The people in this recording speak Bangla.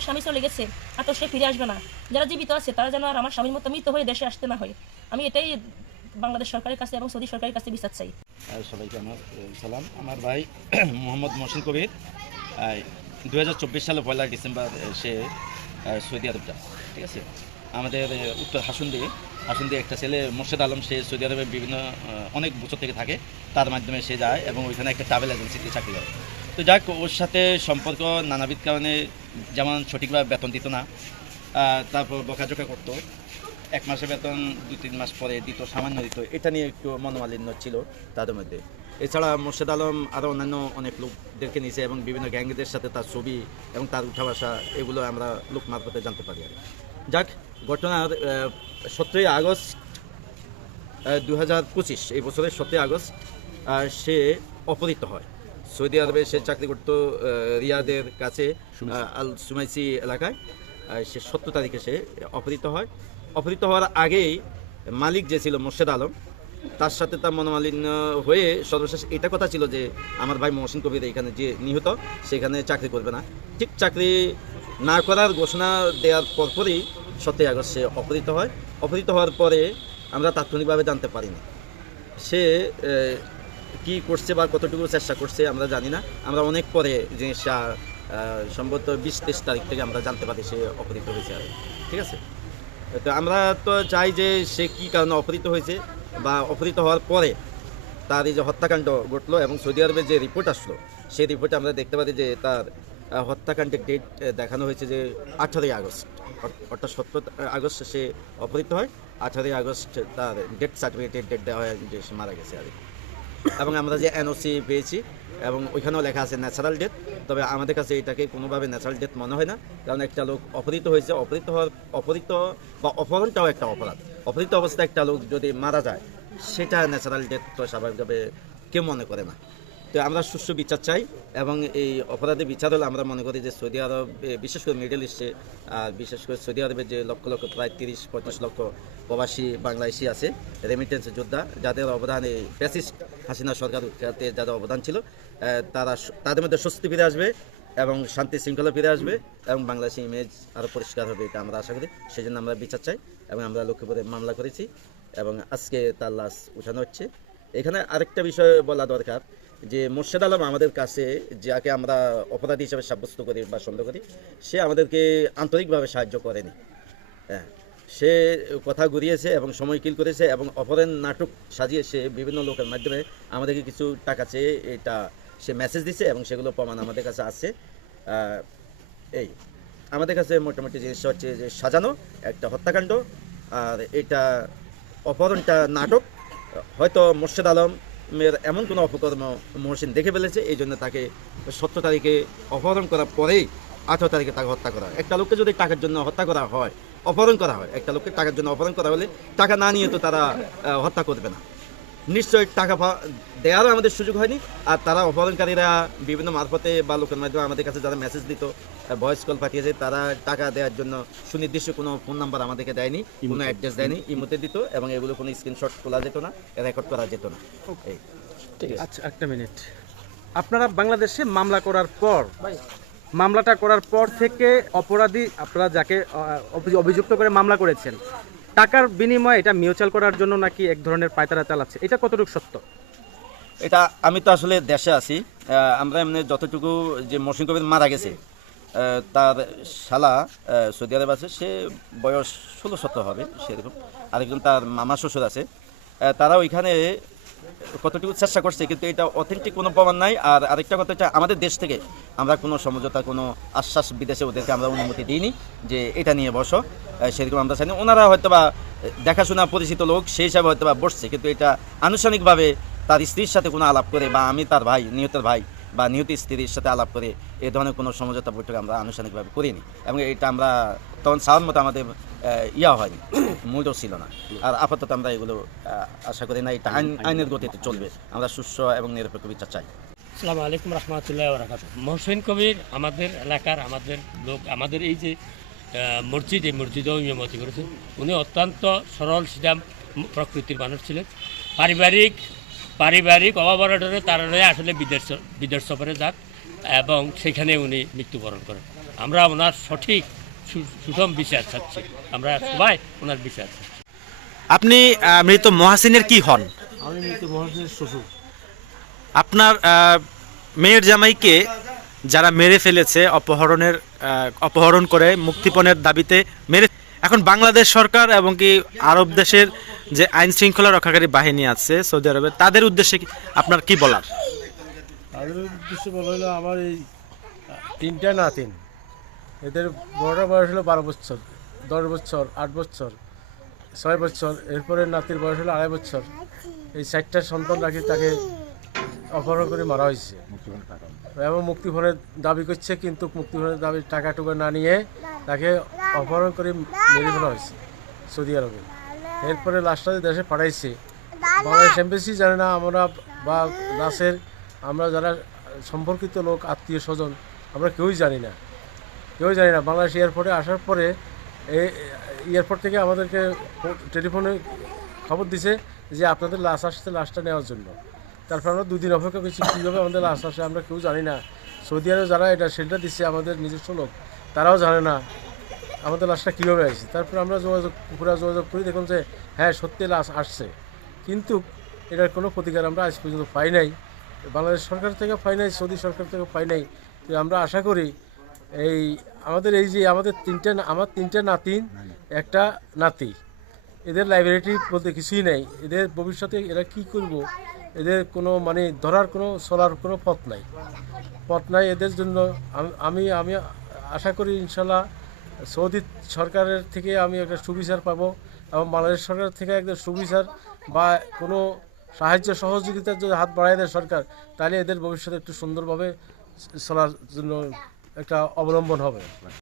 আমার স্বামী চলে গেছে, আর তো সে ফিরে আসবে না। যারা জীবিত আছে, তারা যেন আর আমার স্বামীর মতো মৃত হয়ে দেশে আসতে না হয়। আমি এটাই বাংলাদেশ সরকারের কাছে এবং সৌদি সরকারের কাছে বিচার চাই। সবাইকে আমার সালাম। আমার ভাই মোহাম্মদ মহসিন কবির। দু হাজার চব্বিশ সালে পয়লা ডিসেম্বর সে সৌদি আরব যায় ঠিক আছে? আমাদের উত্তর হাসুন্দি হাসুন্দি একটা ছেলে, মোর্শেদ আলম, সে সৌদি আরবে বিভিন্ন অনেক বছর থেকে থাকে। তার মাধ্যমে সে যায় এবং ওইখানে একটা ট্রাভেল এজেন্সিতে চাকরি করে। তো যাক, ওর সাথে সম্পর্ক নানাবিধ কারণে যেমন সঠিকভাবে বেতন দিত না তারপর বকাঝোকা করতো। এক মাসের বেতন দু তিন মাস পরে দিত, সামান্য দিত। এটা নিয়ে একটু মনোমালিন্য ছিল তাদের মধ্যে। এছাড়া মোর্শেদ আলম আরও অন্যান্য অনেক লোকদেরকে নিয়েছে এবং বিভিন্ন গ্যাংদের সাথে তার ছবি এবং তার উঠা বসা, এগুলো আমরা লোক মারফতে জানতে পারি আর যাক, ঘটনার সতেরোই আগস্ট দু হাজার পঁচিশ, এই বছরের সতেরোই আগস্ট সে অপহৃত হয়। সৌদি আরবে সে চাকরি করত রিয়াদের কাছে আল সুমাইসি এলাকায়। সে সতেরো তারিখে সে অপহৃত হয়। অপহৃত হওয়ার আগেই মালিক যে ছিল মোর্শেদ আলম তার সাথে তার মনোমালিন্য হয়ে সর্বশেষ এটা কথা ছিল যে আমার ভাই মহসিন কবির এখানে যে নিহত সেখানে চাকরি করবে না। ঠিক চাকরি না করার ঘোষণা দেওয়ার পরপরই সতেরোই আগস্ট সে অপহৃত হয়। অপহৃত হওয়ার পরে আমরা তাৎক্ষণিকভাবে জানতে পারিনি। সে কি করছে বা কতটুকু চেষ্টা করছে আমরা জানি না আমরা অনেক পরে জিনিসটা সম্ভবত বিশ তেইশ তারিখ থেকে আমরা জানতে পারি সে অপহৃত হয়েছে আর। ঠিক আছে তো আমরা তো চাই যে সে কি কারণে অপহৃত হয়েছে বা অপহৃত হওয়ার পরে তার এই যে হত্যাকাণ্ড ঘটলো এবং সৌদি আরবের যে রিপোর্ট আসলো, সেই রিপোর্টে আমরা দেখতে পারি যে তার হত্যাকাণ্ডের ডেট দেখানো হয়েছে যে আঠারোই আগস্ট অর্থাৎ সতেরো আগস্ট সে অপহৃত হয় আঠারোই আগস্ট তার ডেথ সার্টিফিকেটের ডেট দেওয়া হয় যে সে মারা গেছে আর কি। এবং আমরা যে এনওসি পেয়েছি এবং ওইখানেও লেখা আছে ন্যাচারাল ডেথ তবে আমাদের কাছে এটাকে কোনোভাবে ন্যাচারাল ডেথ মনে হয় না। কারণ একটা লোক অপহৃত হয়েছে, অপহৃত হওয়ার, অপহৃত বা অপহরণটাও একটা অপরাধ। অপহৃত অবস্থায় একটা লোক যদি মারা যায়, সেটা ন্যাচারাল ডেথ তো স্বাভাবিকভাবে কেউ মনে করে না। তো আমরা সুস্থ বিচার চাই এবং এই অপরাধের বিচার হলে আমরা মনে করি যে সৌদি আরব বিশেষ করে মিডল ইস্টে আর বিশেষ করে সৌদি আরবের যে লক্ষ লক্ষ, প্রায় তিরিশ, পঁয়ত্রিশ লক্ষ প্রবাসী বাংলাদেশি আছে রেমিটেন্স যোদ্ধা, যাদের অবদান এই ফ্যাসিস্ট হাসিনা সরকার যাদের অবদান ছিল তারা তাদের মধ্যে স্বস্তি ফিরে আসবে এবং শান্তি শৃঙ্খলা ফিরে আসবে এবং বাংলাদেশি ইমেজ আরও পরিষ্কার হবে এটা আমরা আশা করি। সেই জন্য আমরা বিচার চাই এবং আমরা লক্ষ্মীপুরে মামলা করেছি এবং আজকে তার লাশ উঠানো হচ্ছে। এখানে আরেকটা বিষয় বলা দরকার যে মোর্শেদ আলম আমাদের কাছে যাকে আমরা অপরাধী হিসেবে সাব্যস্ত করি বা সন্দেহ করি, সে আমাদেরকে আন্তরিকভাবে সাহায্য করেনি। হ্যাঁ সে কথা ঘুরিয়েছে এবং সময় কিল করেছে এবং অপরের নাটক সাজিয়ে সে বিভিন্ন লোকের মাধ্যমে আমাদেরকে কিছু টাকা চেয়ে এটা সে মেসেজ দিছে এবং সেগুলো প্রমাণ আমাদের কাছে আছে। এই, আমাদের কাছে মোটামুটি জিনিসটা হচ্ছে যে সাজানো, একটা হত্যাকাণ্ড, আর এটা অপহরণটা নাটক। হয়তো মোর্শেদ আলমের এমন কোনো অপকর্ম মহসিন দেখে ফেলেছে, এই জন্য তাকে সতেরো তারিখে অপহরণ করার পরেই আঠারো তারিখে তাকে হত্যা করা হয়। একটা লোককে যদি টাকার জন্য হত্যা করা হয় অপহরণ করা হয় একটা লোককে টাকার জন্য অপহরণ করা হলে টাকা না নিয়ে তো তারা হত্যা করবে না। নিশ্চয়ই টাকা পা- দেওয়ারও আমাদের সুযোগ হয়নি আর তারা অপহরণকারীরা বিভিন্ন মারফতে বা লোকের মাধ্যমে আমাদের কাছে যারা মেসেজ দিত ভয়েস কল পাঠিয়েছে তারা টাকা দেওয়ার জন্য সুনির্দিষ্ট কোনো ফোন নাম্বার আমাদেরকে দেয়নি কোনো অ্যাড্রেস দেয়নি ইমোতে দিত এবং এগুলো কোনো স্ক্রিনশট তোলা যেত না রেকর্ড করা যেত না। এই। আচ্ছা একটা মিনিট আপনারা বাংলাদেশে মামলা করার পর মামলাটা করার পর থেকে অপরাধী, আপনারা যাকে অভিযুক্ত করে মামলা করেছেন, টাকার বিনিময়ে এটা মিউচুয়াল করার জন্য নাকি এক ধরনের পায়তারা চালাচ্ছে এটা কতটুকু সত্য? এটা আমি তো আসলে দেশে আছি আমরা এমনি যতটুকু যে মহসিন কবির মারা গেছে তার শালা সৌদি আরব আছে, সে বয়স ষোলো সতেরো হবে, সেরকম। আরেকজন তার মামা শ্বশুর আছে তারা ওইখানে কতটুকু চেষ্টা করছে, কিন্তু এটা অথেন্টিক কোনো প্রমাণ নাই। আর আরেকটা কথা এটা আমাদের দেশ থেকে আমরা কোনো সমঝোতা, কোনো আশ্বাস বিদেশে ওদেরকে আমরা অনুমতি দিইনি যে এটা নিয়ে বসো। সেরকম আমরা চাইনি। ওনারা হয়তো বা দেখাশোনা পরিচিত লোক, সেই হিসাবে হয়তো বা বসছে, কিন্তু এটা আনুষ্ঠানিকভাবে তার স্ত্রীর সাথে কোনো আলাপ করে বা আমি তার ভাই, নিহতের ভাই বা নিহত স্ত্রীর সাথে আলাপ করে এই ধরনের কোনো সমঝোতা বৈঠক আমরা আনুষ্ঠানিকভাবে করিনি এবং এটা আমরা তখন সাধারণ মতো আমাদের ইয়া হয়নি মূল্য ছিল না। আর আপাতত আমরা এগুলো আশা করি না এটা আইন আইনের গতিতে চলবে। আমরা সুস্থ এবং নিরপেক্ষ বিচার চাই। আসসালামু আলাইকুম রহমতুল্লাহ বরাকাত মহসেন কবির আমাদের এলাকার আমাদের লোক আমাদের এই যে মসজিদ এই মসজিদেও ইমামতি করেছেন। উনি অত্যন্ত সরল সিধাম প্রকৃতির মানুষ ছিলেন। পারিবারিক পারিবারিক অভাবরণে তারা আসলে বিদেশ বিদেশ সফরে যান এবং সেখানে উনি মৃত্যুবরণ করেন। আমরা ওনার সঠিক সু- সুষম বিচার চাচ্ছি। আমরা সবাই ওনার বিচার চাচ্ছি। আপনি মৃত মহাসিনের কি হন? আমি মৃত মহাসিনের শ্বশুর। আপনার মেয়ের জামাইকে যারা মেরে ফেলেছে অপহরণের অপহরণ করে মুক্তিপণের দাবিতে মেরে এখন বাংলাদেশ সরকার এবং কি আরব দেশের যে আইন শৃঙ্খলা রক্ষাকারী বাহিনী আছে সৌদি আরবে, তাদের উদ্দেশ্যে আপনার কি বলার? তাদের উদ্দেশ্যে বলা হলো আমার এই তিনটা নাতিন। এদের বড়টা বয়স হলো বারো বছর, দশ বছর, আট বছর, ছয় বছর। এরপরে নাতির বয়স হলো আড়াই বছর। এই চারটা সন্তান রাখি তাকে অপহরণ করে মারা হয়েছে। এবং মুক্তিপণের দাবি করছে, কিন্তু মুক্তিপণের দাবি টাকা টুকা না নিয়ে তাকে অপহরণ করে মেরে ফেলা হয়েছে সৌদি আরবে। এরপরে লাস্টটা দেশে পাঠাইছে বাংলাদেশ এমবেসি জানে না আমরা বা দাসের আমরা যারা সম্পর্কিত লোক আত্মীয় স্বজন আমরা কেউই জানি না। কেউই জানি না বাংলাদেশ এয়ারপোর্টে আসার পরে এই এয়ারপোর্ট থেকে আমাদেরকে টেলিফোনে খবর দিছে যে আপনাদের লাশ আসছে লাশটা নেওয়ার জন্য। তারপর আমরা দুদিন অপেক্ষা করছি কীভাবে আমাদের লাশ আসে আমরা কেউ জানি না। সৌদি আরবে যারা এটা শেল্টার দিচ্ছে আমাদের নিজস্ব লোক তারাও জানে না আমাদের লাশটা কীভাবে আসছে? তারপর আমরা যোগাযোগ, পুরা যোগাযোগ করি, দেখুন যে হ্যাঁ সত্যি লাশ আসছে। কিন্তু এটার কোনো প্রতিকার আমরা আজ পর্যন্ত পাই নাই। বাংলাদেশ সরকার থেকে পাই নাই, সৌদি সরকার থেকে পাই নাই। তো আমরা আশা করি এই আমাদের, এই যে আমাদের তিনটে আমার তিনটে নাতিন একটা নাতি। এদের লাইব্রেরি বলতে কিছুই নেই। এদের ভবিষ্যতে এরা কি করব? এদের কোনো মানে ধরার কোনো, চলার কোনো পথ নাই। পথ নাই এদের জন্য। আমি আমি আশা করি ইনশাল্লাহ সৌদি সরকারের থেকে আমি একটা সুবিচার পাবো এবং বাংলাদেশ সরকার থেকে একদম সুবিচার বা কোনো সাহায্য সহযোগিতার যদি হাত বাড়ায় দেয় সরকার, তাহলে এদের ভবিষ্যতে একটু সুন্দরভাবে চলার জন্য একটা অবলম্বন হবে।